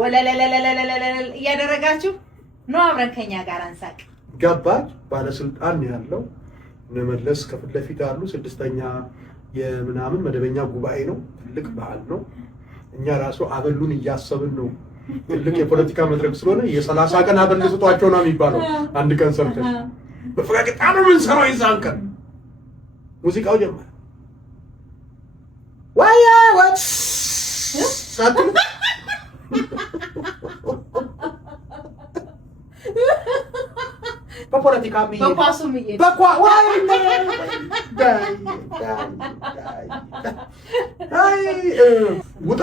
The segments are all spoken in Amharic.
ወለለለለለለለ ያደረጋችሁ ነው አብረን ከኛ ጋር አንሳቅ ገባች ባለስልጣን ያለው ለመለስ ከፊት ለፊት ያሉ ስድስተኛ የምናምን መደበኛ ጉባኤ ነው ትልቅ በዓል ነው እኛ ራሱ አበሉን እያሰብን ነው ትልቅ የፖለቲካ መድረክ ስለሆነ የ30 ቀን አበል ስጧቸው ነው የሚባለው አንድ ቀን ሰርተሽ በፈገግታ ነው ምን ሰራው ይዛንከ ሙዚቃው ጀመረ ዋያ ዋትስ ሳቱ በፖለቲካ በኳሱም ዋይ ውጣ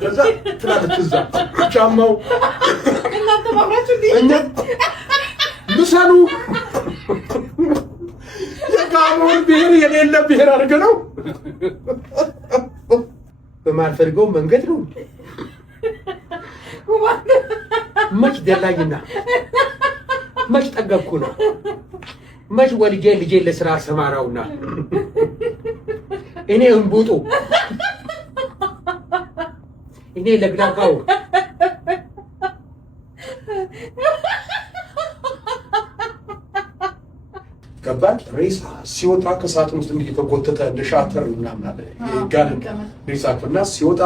ከዛ ትላለች እዛ ጫማው እናንተ ማብራችሁ እኛ ምሳሉ የጋሞን ብሔር የሌለ ብሔር አድርገ ነው በማልፈልገው መንገድ ነው መች ደላኝና መች ጠገብኩ ነው መች ወልጄ ልጄ ለስራ ሰማራውና እኔ እንቡጡ እኔ ለግላጋው ገባች ሬሳ ሲወጣ ከሳጥን ውስጥ እንግዲህ ተጎተተ እንደ ሻተር ምናምን አለ ይጋልን ሬሳውና ሲወጣ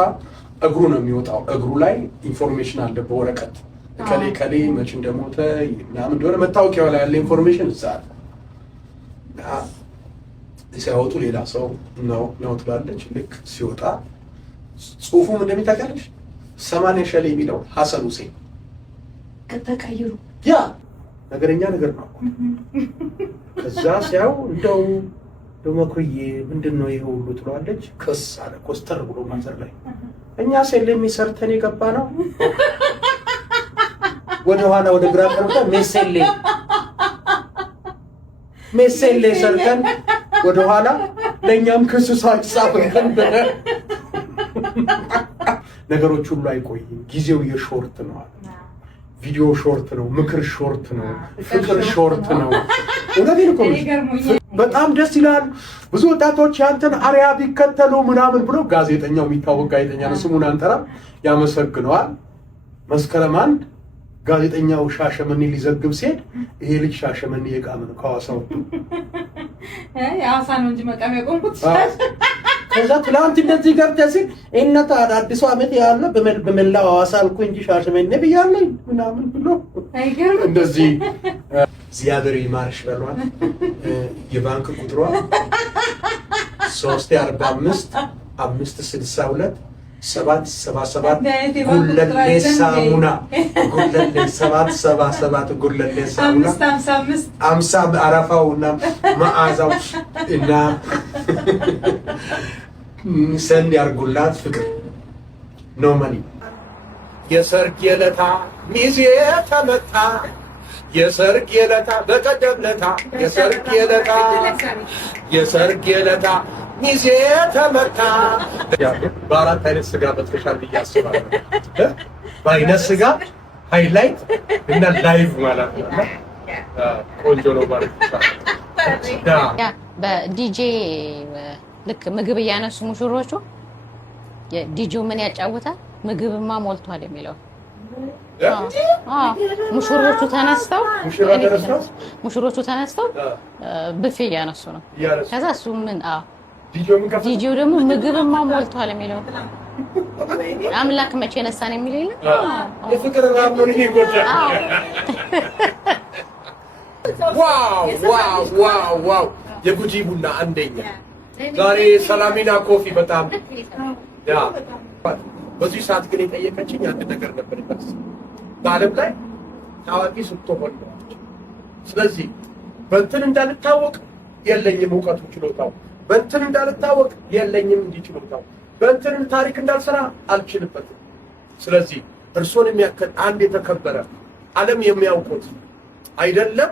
እግሩ ነው የሚወጣው እግሩ ላይ ኢንፎርሜሽን አለ በወረቀት ከሌ መች እንደሞተ ምናምን እንደሆነ መታወቂያው ላይ ያለ ኢንፎርሜሽን እዛ አለ ሲያወጡ ሌላ ሰው ነው ትላለች ልክ ሲወጣ ጽሁፉም እንደሚታቀልሽ 80 ሸሌ የሚለው ሐሰን ሁሴን ከተቀየሩ ያ ነገረኛ ነገር ነው ከዛ ሲያው እንደው ደሞክሪዬ ምንድነው ይሄ ሁሉ ትላለች ከስ አለ ኮስተር ብሎ ማዘር ላይ እኛ ሰለም ይሰርተን የገባ ነው ወደ ኋላ ወደ ግራ ቀርታ ሜሴሌ ሰርተን ወደ ኋላ ለኛም ክስ ሳይጻፍልን ነገሮች ሁሉ አይቆይም ጊዜው የሾርት ነው ቪዲዮ ሾርት ነው ምክር ሾርት ነው ፍቅር ሾርት ነው ወደዚህ ነው በጣም ደስ ይላል ብዙ ወጣቶች ያንተን አሪያ ቢከተሉ ምናምን ብሎ ጋዜጠኛው የሚታወቅ ጋዜጠኛ ነው ስሙን አንጠራ ያመሰግነዋል መስከረም አንድ ጋዜጠኛው ሻሸመኔ ሊዘግብ ሲሄድ ይሄ ልጅ ሻሸመኔ የቃም ነው ከሐዋሳው ያሳ ነው እንጂ መቃም ያቆምኩት ከዛ ትላንት እንደዚህ ገብተህ ሲል እናታ አዲስ ዓመት ያለ በመላው ሐዋሳ አልኩ እንጂ ሻሸመኔ ብያለሁ ምናምን ብሎ አይገርም እንደዚህ ዚያደሪ ማርሽ በሏል የባንክ ቁጥሯ 345 562 777 ጉለሌ ሳሙና ጉለሌ 777 ጉለሌ ሳሙና 50 አረፋውና መዓዛው እና ሰንድ ያርጉላት ፍቅር ነው ማኒ የሰርግ የለታ ሚዜ ተመታ የሰርግ የለታ በቀደም ለታ የሰርግ የለታ ሚዜ ተመታ በአራት አይነት ስጋ በትከሻል እያስባለሁ በአይነት ስጋ ሃይላይት እና ላይቭ ማለት ነው ቆንጆ ነው ማለት ነው በዲጄ ልክ ምግብ እያነሱ ሙሽሮቹ የዲጄው ምን ያጫውታል ምግብማ ሞልቷል የሚለው ሙሽሮቹ ተነስተው ብፌ እያነሱ ነው ከዛ እሱ ምን ዲጄው ደግሞ ምግብማ ሞልቷል የሚለው አምላክ መቼ ነሳን የሚለው የፍቅር ራብ ነው ይሄ ጎጃ ዋው የጉጂ ቡና አንደኛ ዛሬ ሰላሚና ኮፊ በጣም ያ በዚህ ሰዓት ግን የጠየቀችኝ አንድ ነገር ነበር በዓለም ላይ ታዋቂ ስትሆን ነው ስለዚህ በእንትን እንዳልታወቅ የለኝም ዕውቀቱ ችሎታው በእንትን እንዳልታወቅ የለኝም እንዲችሎታው በእንትን ታሪክ እንዳልሰራ አልችልበትም ስለዚህ እርሶን የሚያከል አንድ የተከበረ ዓለም የሚያውቁት አይደለም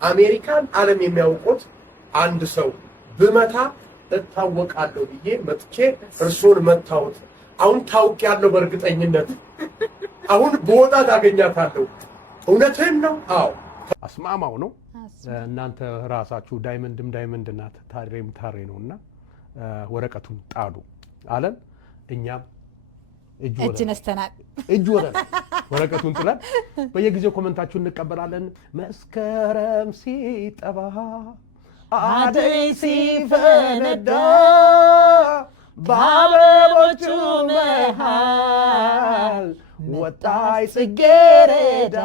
አሜሪካን ዓለም የሚያውቁት አንድ ሰው ብመታ እታወቃለሁ ብዬ መጥቼ እርሶን መታወት አሁን ታውቅ ያለው በእርግጠኝነት አሁን በወጣ ታገኛታለሁ እውነትህን ነው አዎ አስማማው ነው እናንተ ራሳችሁ ዳይመንድ ናት ታሬ ነውና ወረቀቱን ጣሉ አለን እኛም እጅ ነስተናል እጅ ወረቀቱን ጥለን በየጊዜው ኮሜንታችሁን እንቀበላለን። መስከረም ሲጠባ አደይ ሲፈነዳ በአበቦቹ መሃል ወጣይ ጽጌረዳ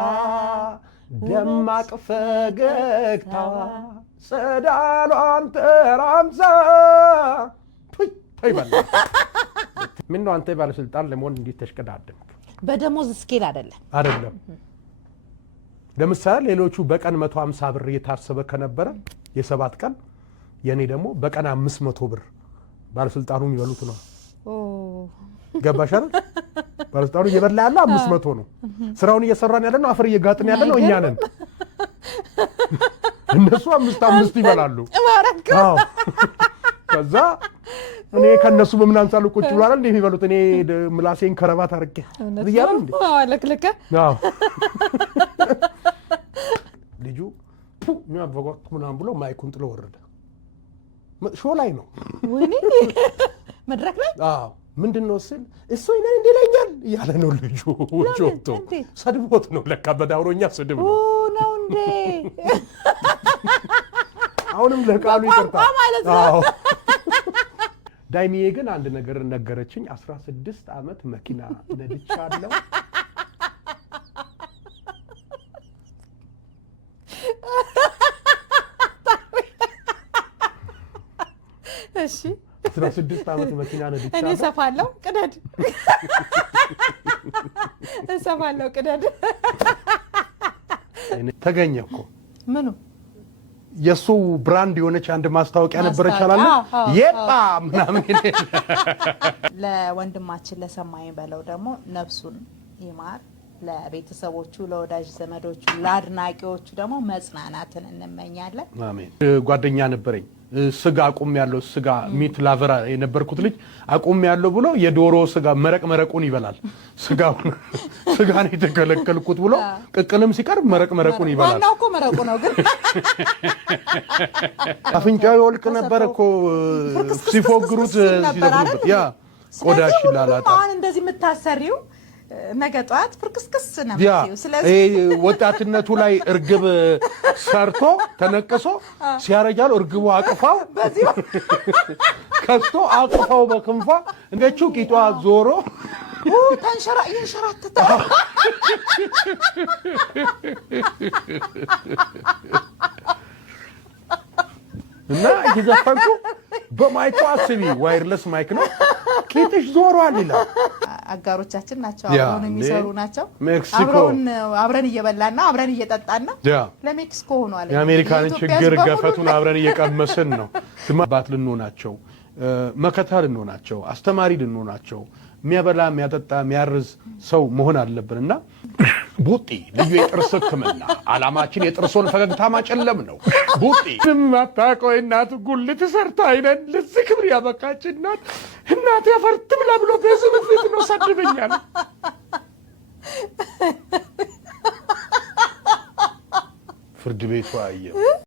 ደማቅ ፈገግታዋ ጸዳሏን ተራምሳ ይበላ ምን ነው አንተ ባለስልጣን ለመሆን እንዴት ተሽቀዳደምክ? በደሞዝ ስኬል አይደለም። ለምሳሌ ሌሎቹ በቀን 150 ብር እየታሰበ ከነበረ የ7 ቀን የኔ ደግሞ በቀን 500 ብር ባለስልጣኑ የሚበሉት ነው። ገባሽ አይደል? ባለስልጣኑ እየበላ ያለው 500 ነው። ስራውን እየሰራን ያለ ነው፣ አፈር እየጋጥን ያለ ነው እኛ ነን። እነሱ 5 ይበላሉ። አዎ ከዛ እኔ ከነሱ በምን አንሳሉ ቁጭ ብሏል እንዴ የሚበሉት? እኔ ምላሴን ከረባት አርቄ ይያሉ እንዴ? አዎ ለክለከ አዎ ልጁ ነው አበጓት ምናምን ብሎ ማይኩን ጥሎ ወረደ። ሾው ላይ ነው ወይኔ መድረክ ላይ አዎ ምንድነው ስል እሱ ይነን እንደለኛል ያለ ነው ልጁ ወጆቶ ሰድቦት ነው ለካ በዳውሮኛ ስድብ ነው ነው እንዴ አሁንም ለቃሉ ይቀርታ አዎ ዳይሚዬ ግን አንድ ነገር ነገረችኝ 16 አመት መኪና ነድቻለሁ እሺ 16 አመት መኪና ነድቻለሁ እኔ ሰፋለሁ ቅደድ ተገኘኩ ምኑ የሱ ብራንድ የሆነች አንድ ማስታወቂያ ነበረች አላለ የጣ ምናምን ለወንድማችን ለሰማይ በለው ደግሞ ነፍሱን ይማር ለቤተሰቦቹ ለወዳጅ ዘመዶቹ ለአድናቂዎቹ ደግሞ መጽናናትን እንመኛለን አሜን ጓደኛ ነበረኝ ስጋ አቁም ያለው ስጋ ሚት ላቨራ የነበርኩት ልጅ አቁም ያለው ብሎ የዶሮ ስጋ መረቁን ይበላል ስጋ ነው የተከለከልኩት ብሎ ቅቅልም ሲቀርብ መረቁን ይበላል ዋናው እኮ መረቁ ነው ግን አፍንጫው ይወልቅ ነበር እኮ ሲፎግሩት ያ ቆዳሽ ይላላጣ አሁን እንደዚህ የምታሰሪው ነገ ጧት ፍርክስክስ ነው ስለዚህ ወጣትነቱ ላይ እርግብ ሰርቶ ተነቅሶ ሲያረጃል እርግቡ አቅፋው ከስቶ አቅፋው በክንፋ እንደቹ ቂጧ ዞሮ ይንሸራተታ እና ይዘፈንኩ በማይክ አስቢ ዋይርለስ ማይክ ነው ቂጥሽ ዞሯል ይላል አጋሮቻችን ናቸው አብረን የሚሰሩ ናቸው አብረን እየበላና አብረን እየጠጣና ለሜክሲኮ ሆኗል የአሜሪካን ችግር ገፈቱን አብረን እየቀመስን ነው ባት ልንሆናቸው መከታ ልንሆናቸው አስተማሪ ልንሆናቸው የሚያበላ የሚያጠጣ የሚያርዝ ሰው መሆን አለብንና ቡጢ ልዩ የጥርስ ህክምና አላማችን የጥርሶን ፈገግታ ማጨለም ነው ቡጢ ማታቆይ እናት ጉልት ሰርታ አይነን ለዚህ ክብር ያበቃች እናት ያፈርት ብላ ብሎ በዚህ ምፍት ነው ሰድበኛል ፍርድ ቤቱ አየው